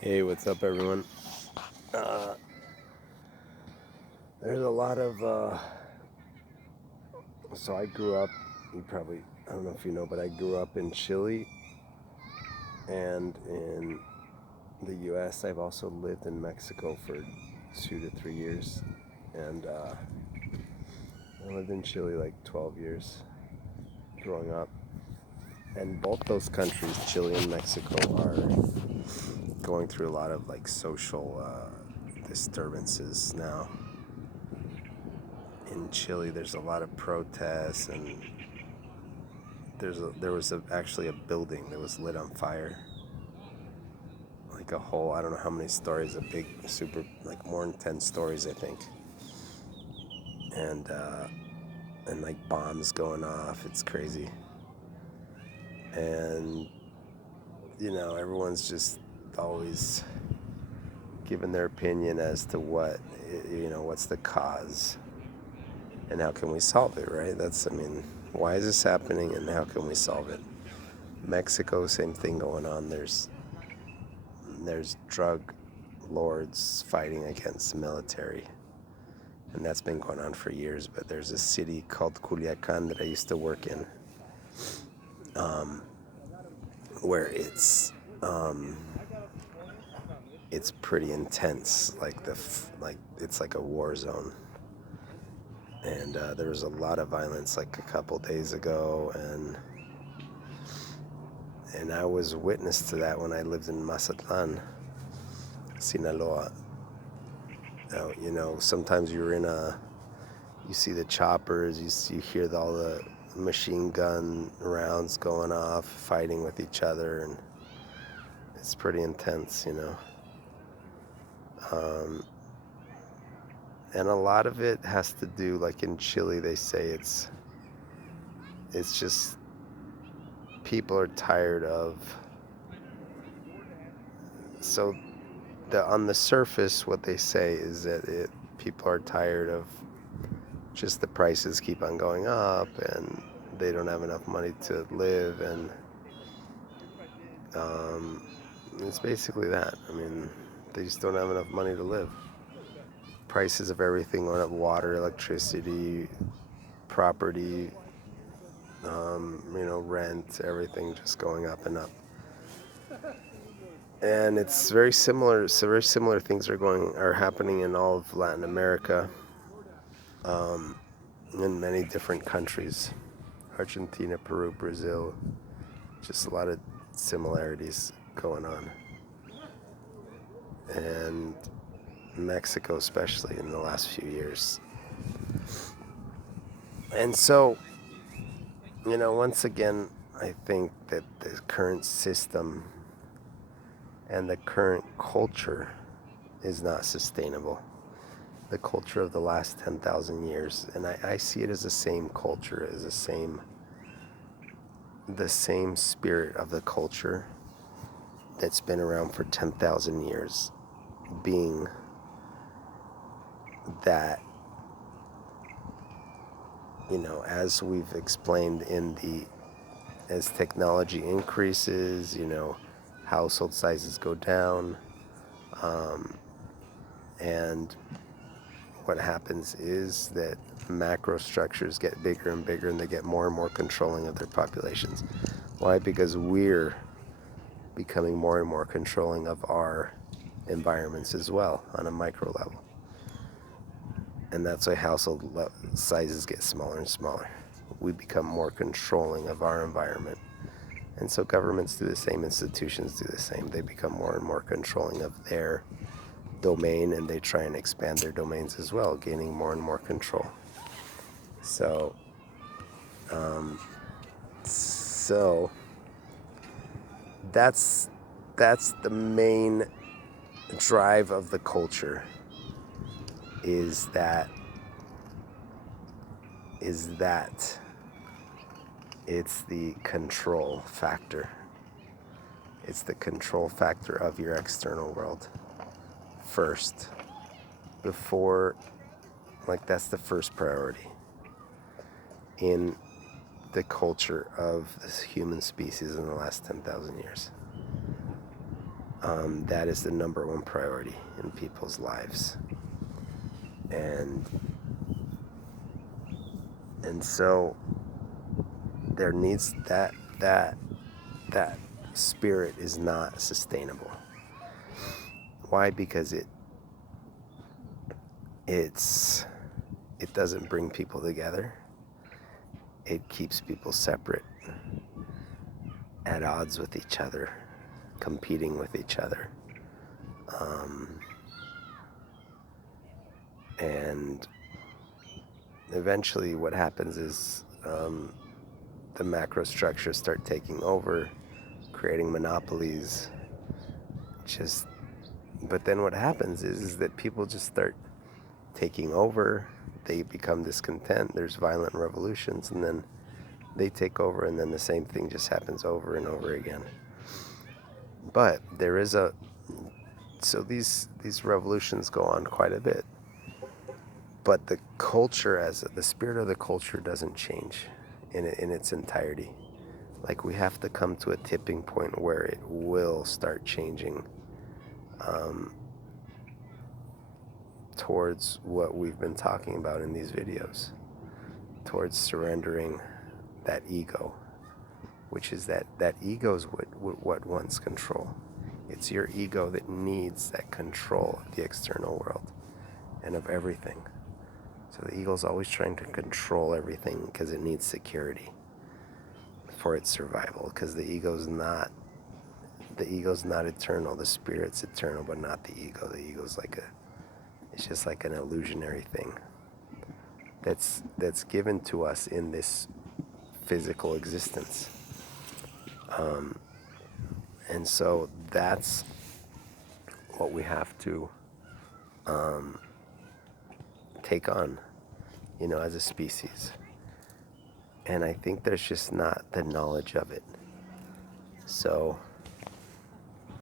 Hey, what's up, everyone? Uh, there's a lot of. So I grew up. You probably, I don't know if you know, but I grew up in Chile and in the U.S. I've also lived in Mexico for 2 to 3 years, and I lived in Chile like 12 years growing up. And both those countries, Chile and Mexico, are going through a lot of like social disturbances now. In Chile, there's a lot of protests, and actually a building that was lit on fire, like a whole, I don't know how many stories, a big, super, like more than 10 stories, I think, and like bombs going off. It's crazy, and everyone's just always giving their opinion as to what's the cause and how can we solve it, right? Why is this happening and how can we solve it? Mexico, same thing going on. There's drug lords fighting against the military, and that's been going on for years. But there's a city called Culiacan that I used to work in, um, where it's pretty intense. Like it's like a war zone, and there was a lot of violence like a couple days ago, and I was witness to that when I lived in Mazatlan, Sinaloa. Sometimes you see the choppers, you hear all the machine gun rounds going off, fighting with each other, and it's pretty intense. Um, and a lot of it has to do, like in Chile, they say it's just people are tired of. So on the surface, what they say is that people are tired of just the prices keep on going up, and they don't have enough money to live, and it's basically that. They just don't have enough money to live. Prices of everything went up: water, electricity, property, rent, everything just going up and up. And it's very similar. So very similar things are happening in all of Latin America, um, in many different countries: Argentina, Peru, Brazil. Just a lot of similarities going on, and Mexico, especially in the last few years. And so, once again, I think that the current system and the current culture is not sustainable. The culture of the last 10,000 years, and I see it as the same culture, as the same spirit of the culture that's been around for 10,000 years, being that, as we've explained as technology increases, household sizes go down, and what happens is that macro structures get bigger and bigger, and they get more and more controlling of their populations. Why? Because we're becoming more and more controlling of our environments as well on a micro level. And that's why household sizes get smaller and smaller. We become more controlling of our environment. And so governments do the same, institutions do the same. They become more and more controlling of their domain, and they try and expand their domains as well, gaining more and more control. So, so that's the main drive of the culture, is that it's the control factor. It's the control factor of your external world first, before, like, that's the first priority in the culture of this human species in the last 10,000 years. that is the number one priority in people's lives. And so there needs that spirit is not sustainable. Why? Because it doesn't bring people together. It keeps people separate, at odds with each other, competing with each other. And eventually what happens is the macro structures start taking over, creating monopolies. But then what happens is that people just start taking over. They become discontent. There's violent revolutions, and then they take over, and then the same thing just happens over and over again. But there is so these revolutions go on quite a bit. But the culture, the spirit of the culture, doesn't change in its entirety. Like, we have to come to a tipping point where it will start changing towards what we've been talking about in these videos, towards surrendering that ego, which is that ego is what wants control. It's your ego that needs that control of the external world and of everything. So the ego is always trying to control everything because it needs security for its survival, because the ego's not eternal. The spirit's eternal, but not the ego. The ego's it's just like an illusionary thing that's given to us in this physical existence. And so that's what we have to take on, as a species. And I think there's just not the knowledge of it. So